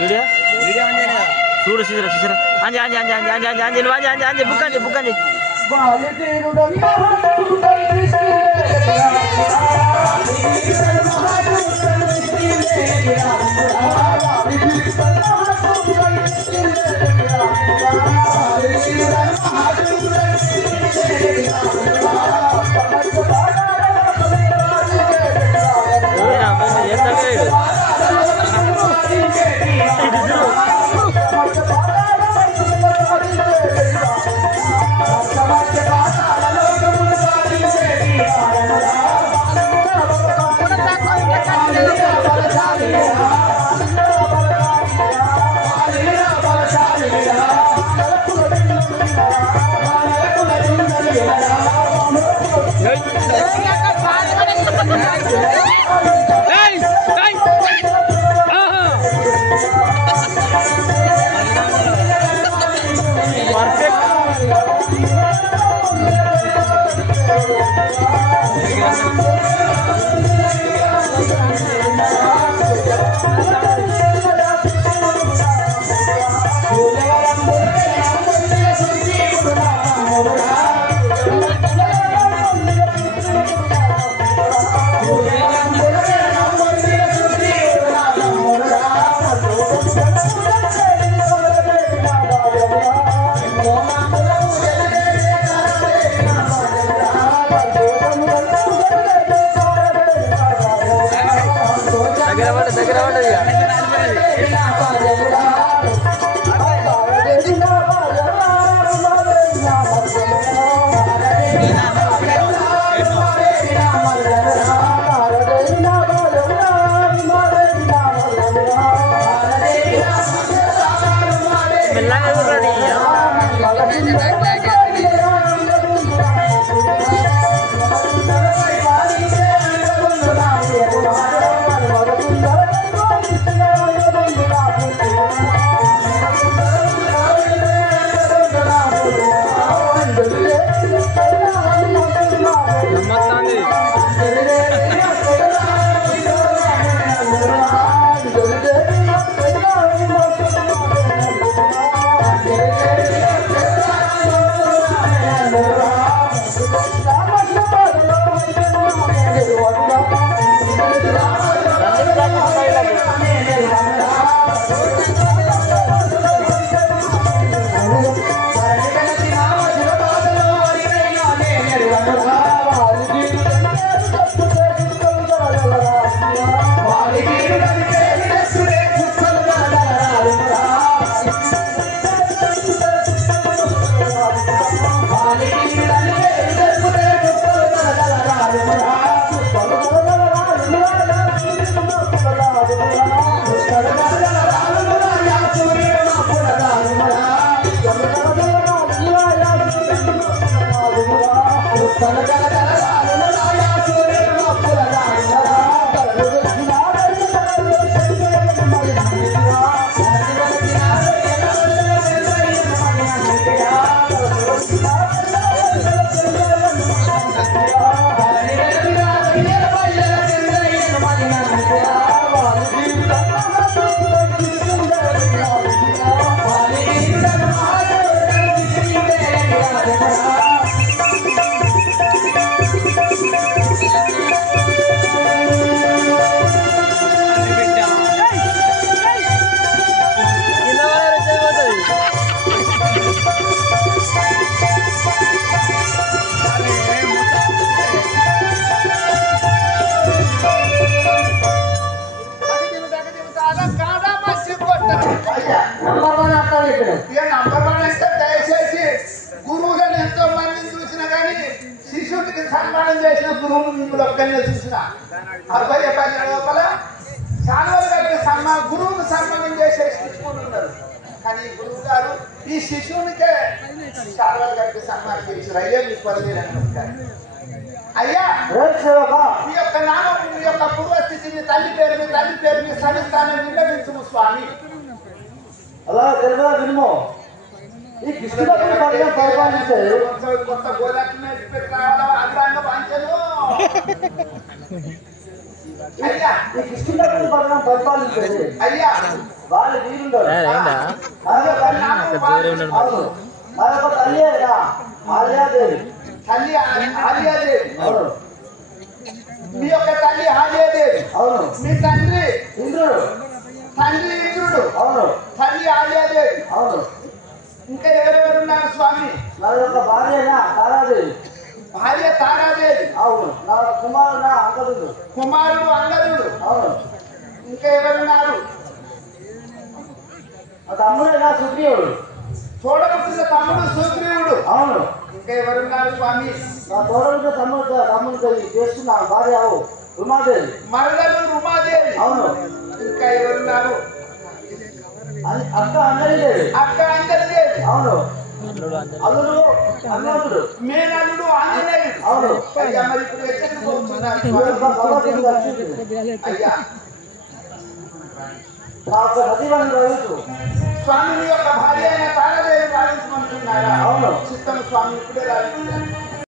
Video చూడు చూసారా చూసారా అంజి అంజి అంజి అంజి అంజి అంజి అంజి అంజి అంజి బుక్ అంజి బుక్ అంజి సన్మానం చేసిన గురువును మిమ్మల్ని ఒక్కనే చూసిన 40 పది లోపల చాలా వరకు గురువును సన్మానం చేసే శిష్యులు ఉన్నారు. కానీ గురువు గారు ఈ శిష్యునికే చాలా వరకు సన్మానం చేశారు. అయ్యా మీ పదవి అయ్యా మీ యొక్క నామం మీ యొక్క పూర్వస్థితి మీ తల్లి పేరు మీ సన్నిధానం విన్నవించుము స్వామి. అలా తెలుగు వినుమో ఈ కృష్ణుడు పరిపాలించే కొత్త గోదావరి పెట్టాలి అంతరంగ పంచను అయ్యా ఈ కిష్కిందపురి పట్టణం పరిపాలించేది అయ్యా వాళ్ళు వీరుంటారు. ఏందా అవును మరొక తల్లి అయినా ఆలియాదేవి. తల్లి ఆలియాదేవి. అవును మీ యొక్క తల్లి ఆలియాదేవి. అవును మీ తండ్రి ఇంద్రుడు. తండ్రి ఇంద్రుడు. అవును తల్లి ఆలియాదేవి. అవును ఇంకా ఎవరెవరున్నారు స్వామి? నా యొక్క భార్య అయినా తారాదేవి. భార్య తారాదేవి. అవును నా కుమారుడు నా అంగదుడు. కుమారుడు అంగదుడు. అవును ఇంకా ఎవరున్నారు? నా తమ్ముడైనా సుగ్రీవుడు. చూడబుట్టిన తమ్ముడు సుగ్రీవుడు. అవును ఇంకా ఎవరున్నారు స్వామి? నా తోడలతో తమ్ముడితో చేస్తున్న భార్య ఉమాదేవి. మరదలు రుమాదేవి. అవును ఇంకా ఎవరున్నారు? అక్క అంజలిదేవి. అక్క అంజలిదేవి. అవును అల్లుడు అందరూ అల్లుడు హనుమంతుడు. మేనల్లుడు ఆంజనేయుడు. అవును అయ్యా మరి ఇప్పుడు ఎక్కడికి పోతున్నారు ఈ యొక్క భగవద్గీత వచ్చింది. అయ్యా నా యొక్క సతీమణి రవితు. స్వామి మీ యొక్క భార్య అయిన తారాదేవి రావించమంటున్నారా? అవును చిత్తం స్వామి ఇప్పుడే రావించారు.